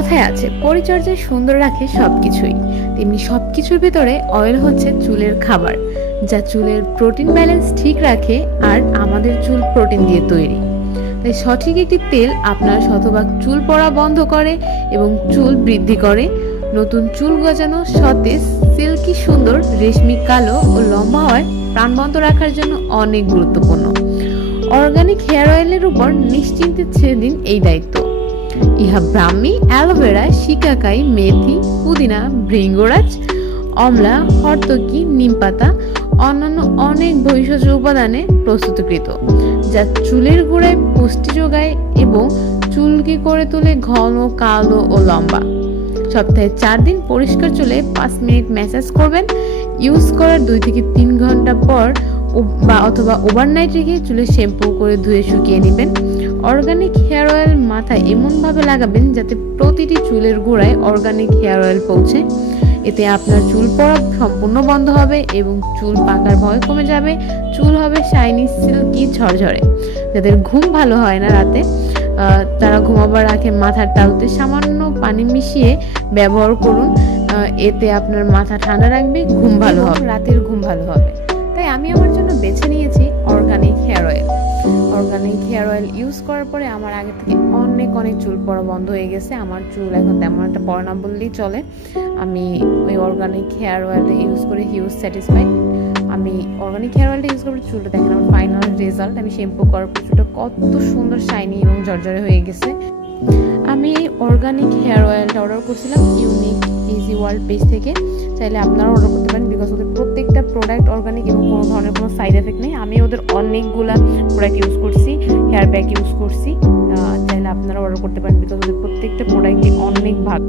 কথায় আছে পরিচর্যায় সুন্দর রাখে সবকিছুই, তেমনি সবকিছুর ভিতরে অয়েল হচ্ছে চুলের খাবার, যা চুলের প্রোটিন ব্যালেন্স ঠিক রাখে। আর আমাদের চুল প্রোটিন দিয়ে তৈরি, তাই সঠিক একটি তেল আপনার শতভাগ চুল পড়া বন্ধ করে এবং চুল বৃদ্ধি করে। নতুন চুল গজানো, সতেজ, সিল্কি, সুন্দর, রেশমি, কালো ও লম্বা হওয়ায় প্রাণবন্ত রাখার জন্য অনেক গুরুত্বপূর্ণ। অর্গানিক হেয়ার অয়েলের উপর নিশ্চিন্তে ছেড়ে দিন এই দায়িত্ব। ইহা ব্রাহ্মী, অ্যালোভেরা, শিকাকাই, মেথি, পুদিনা, ভৃঙ্গরাজ, অমলা, হর্তকি, নিমপাতা, অন্যান্য অনেক ভেষজ উপাদানে প্রস্তুতকৃত, যা চুলের গোড়ায় পুষ্টি যোগায় এবং চুলকে করে তোলে ঘন, কালো ও লম্বা। সপ্তাহে 4 দিন পরিষ্কার চুলে 5 মিনিট ম্যাসাজ করবেন। ইউজ করার 2 থেকে 3 ঘন্টা পর অথবা ওভারনাইট রেখে চুলে শ্যাম্পু করে ধুয়ে শুকিয়ে নেবেন। অর্গানিক হেয়ার অয়েল মাথায় এমনভাবে লাগাবেন যাতে প্রতিটি চুলের গোড়ায় অর্গানিক হেয়ার অয়েল পৌঁছে। এতে আপনার চুল পড়া সম্পূর্ণ বন্ধ হবে এবং চুল পাকার ভয় কমে যাবে। চুল হবে শাইনি, সিল্কি, ঝরঝরে। যাদের ঘুম ভালো হয় না রাতে, তারা ঘুমাবার আগে মাথার তালুতে সামান্য পানি মিশিয়ে ব্যবহার করুন। এতে আপনার মাথা ঠান্ডা রাখবে, ঘুম ভালো হবে, রাতের ঘুম ভালো হবে। তাই আমি আমার জন্য বেছে নিয়েছি organic hair oil. Organic hair oil use করার পরে আমার আগে থেকে অনেক চুল পড়া বন্ধ হয়ে গেছে। আমার চুল এখন তেমন একটা পড়া না বললেই চলে। আমি ওই অর্গানিক হেয়ার অয়েলটা ইউজ করে হিউজ স্যাটিসফাইড। আমি অর্গানিক হেয়ার অয়েলটা ইউজ করে চুলটা দেখেন আমার ফাইনাল রেজাল্ট। আমি শ্যাম্পু করার পর চুলটা কত সুন্দর শাইনি এবং ঝরঝরে হয়ে গেছে। আমি অর্গানিক হেয়ার অয়েলটা অর্ডার করছিলাম ইউনিক ইজি ওয়ার্ল্ড পেজ থেকে। চাইলে আপনারাও অর্ডার করতে পারেন, বিকজ ওদের প্রত্যেকটা প্রোডাক্ট অর্গানিক এবং কোনো ধরনের কোনো সাইড এফেক্ট নেই। আমি ওদের অনেকগুলা প্রোডাক্ট ইউজ করছি, হেয়ার প্যাক ইউজ করছি। চাইলে আপনারা অর্ডার করতে পারেন, বিকজ ওদের প্রত্যেকটা প্রোডাক্টই অনেক ভালো।